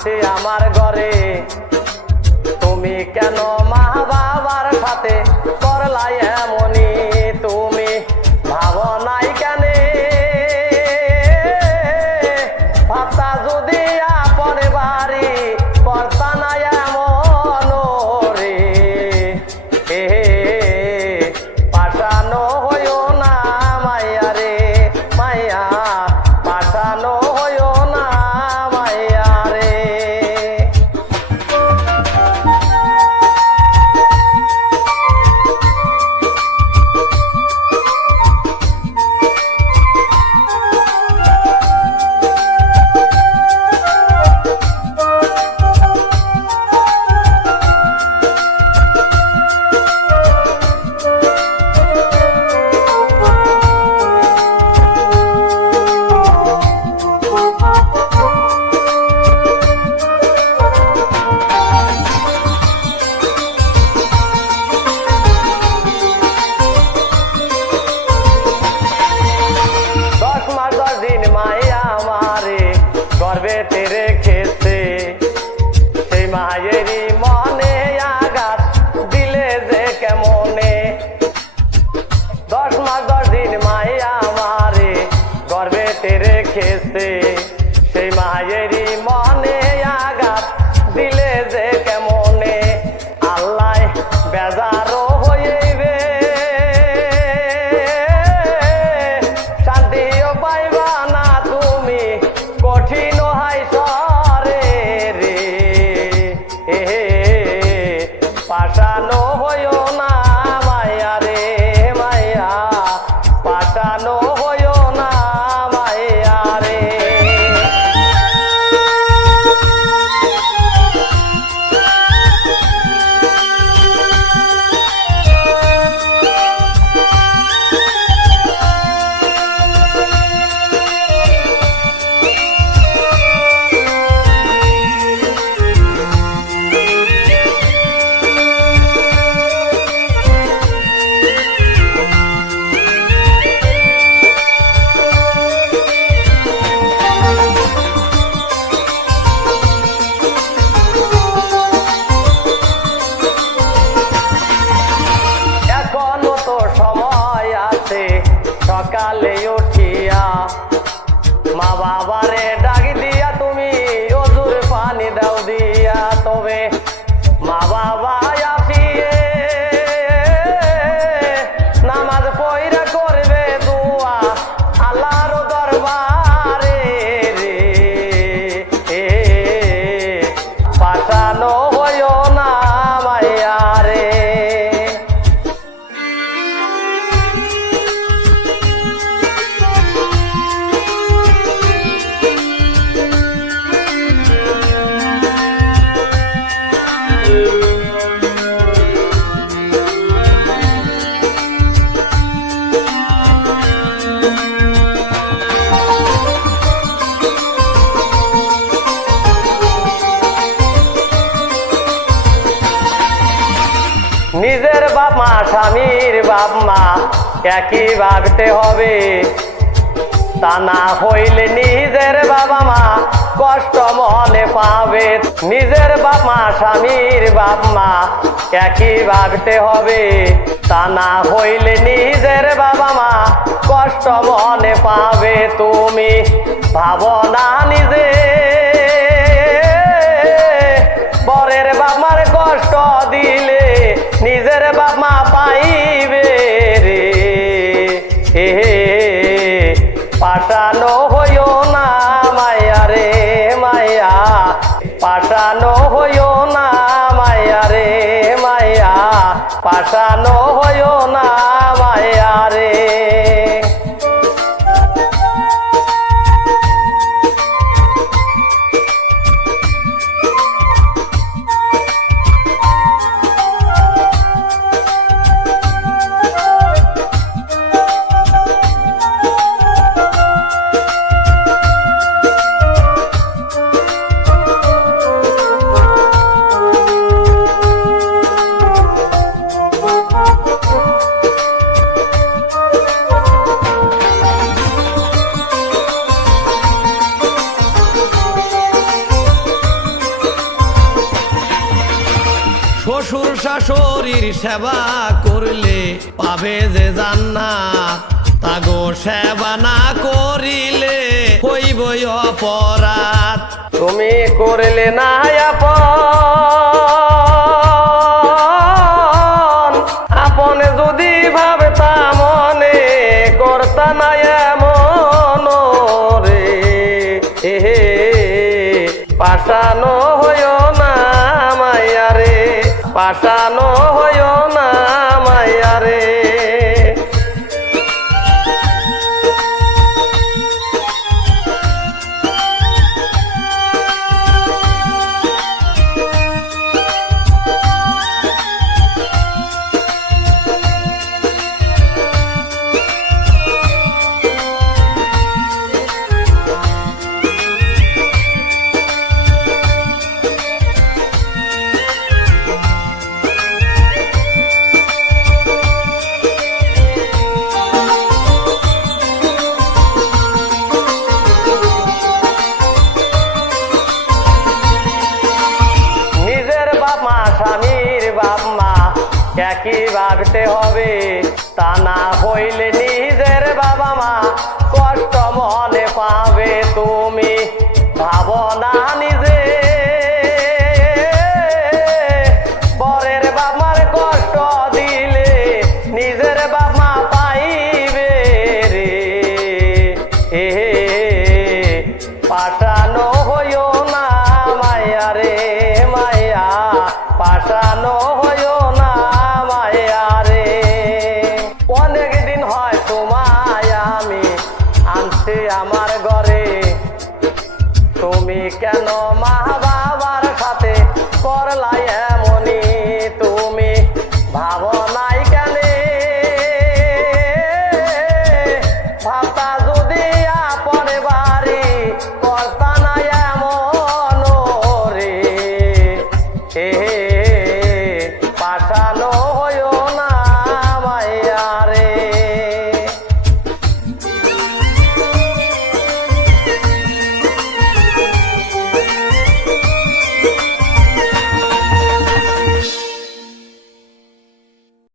আছি আমার ঘরে। তুমি কেন মা বাবার সাথে করলাই হইও না। তবে মা বাবা নিজের বাপ মা, স্বামীর বাপ মা, একই ভাবতে হবে। তা না হইলে নিজের বাবা মা কষ্ট মনে পাবে। নিজের বাপ মা, স্বামীর বাপ মা একই ভাবতে হবে। তা না হইলে নিজের বাবা মা কষ্ট মনে পাবে। তুমি ভাবো না নিজের বাপ মা পাইবে রে। হে, পাঠানো হইও না মায়া রে মায়া। পাঠানো হইও না মায়া রে মায়া। পাঠানো হইও না শাশুড়ির সেবা করলে পাবে যে জান্নাত। তাগো সেবা না করিলে হইবই অপরাধ। তুমি করলে না আপন। আপন যদি ভাবতা মনে, করতা না এমন রে। এহে, পাশানো পাশানো হয় না মাইয়ারে একই ভাবতে হবে। তা না হইলে নিজের বাবা মা কষ্ট মনে পাবে। তুমি ভাবো মা বাবার সাথে করলাই এমনি তুমি। ভাবনাই